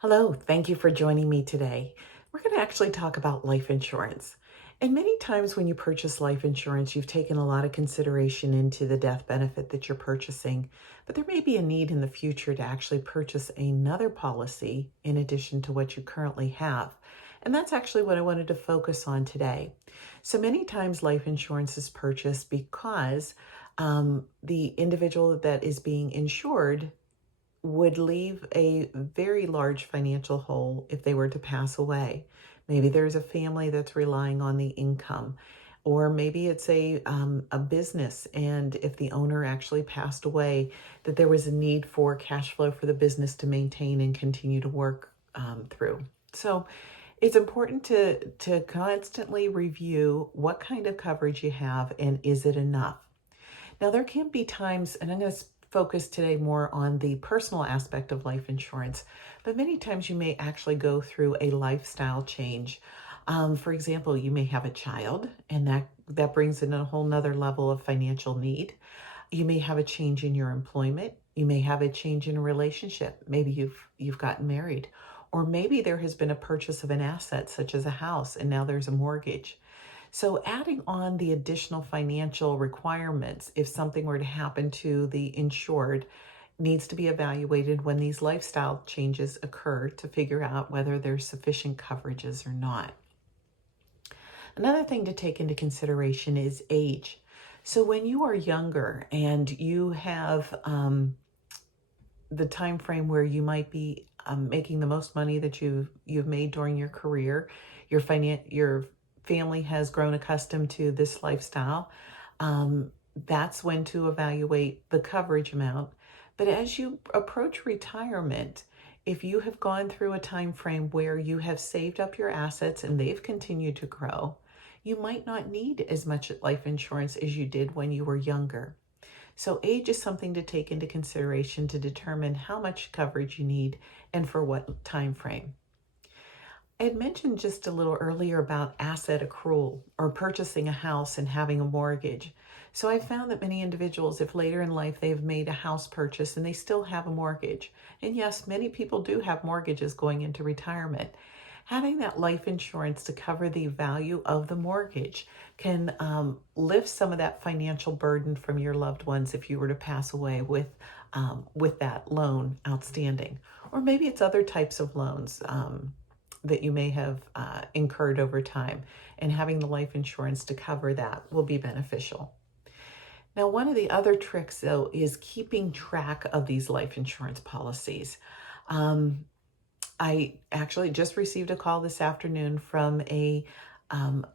Hello, thank you for joining me today. We're going to actually talk about life insurance. And many times when you purchase life insurance, you've taken a lot of consideration into the death benefit that you're purchasing, but there may be a need in the future to actually purchase another policy in addition to what you currently have. And that's actually what I wanted to focus on today. So many times life insurance is purchased because the individual that is being insured would leave a very large financial hole if they were to pass away. Maybe there's a family that's relying on the income, or maybe it's a business, and if the owner actually passed away, that there was a need for cash flow for the business to maintain and continue to work through. So it's important to constantly review what kind of coverage you have and is it enough. Now, there can be times, and I'm going to focus today more on the personal aspect of life insurance, but many times you may actually go through a lifestyle change. For example, you may have a child, and that brings in a whole nother level of financial need. You may have a change in your employment. You may have a change in a relationship. Maybe you've gotten married, or maybe there has been a purchase of an asset such as a house, and now there's a mortgage. So adding on the additional financial requirements, if something were to happen to the insured, needs to be evaluated when these lifestyle changes occur to figure out whether there's sufficient coverages or not. Another thing to take into consideration is age. So when you are younger and you have the time frame where you might be making the most money that you've made during your career, your family has grown accustomed to this lifestyle, that's when to evaluate the coverage amount. But as you approach retirement, if you have gone through a time frame where you have saved up your assets and they've continued to grow, you might not need as much life insurance as you did when you were younger. So age is something to take into consideration to determine how much coverage you need and for what time frame. I had mentioned just a little earlier about asset accrual or purchasing a house and having a mortgage. So I found that many individuals, if later in life they've made a house purchase and they still have a mortgage, and yes, many people do have mortgages going into retirement, having that life insurance to cover the value of the mortgage can lift some of that financial burden from your loved ones if you were to pass away with that loan outstanding. Or maybe it's other types of loans that you may have incurred over time, and having the life insurance to cover that will be beneficial. Now, one of the other tricks, though, is keeping track of these life insurance policies. I actually just received a call this afternoon from a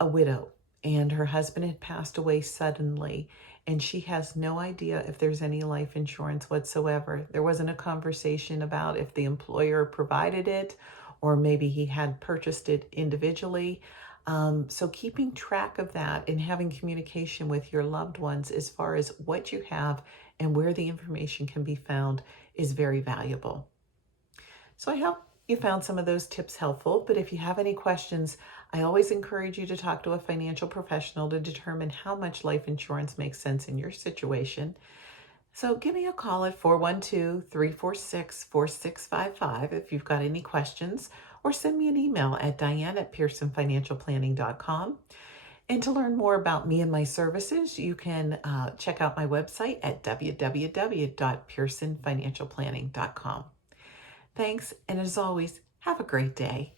widow, and her husband had passed away suddenly, and she has no idea if there's any life insurance whatsoever. There wasn't a conversation about if the employer provided it, or maybe he had purchased it individually. So keeping track of that and having communication with your loved ones as far as what you have and where the information can be found is very valuable. So I hope you found some of those tips helpful, but if you have any questions, I always encourage you to talk to a financial professional to determine how much life insurance makes sense in your situation. So give me a call at 412-346-4655 if you've got any questions, or send me an email at diane@pearsonfinancialplanning.com. And to learn more about me and my services, you can check out my website at www.pearsonfinancialplanning.com. Thanks, and as always, have a great day.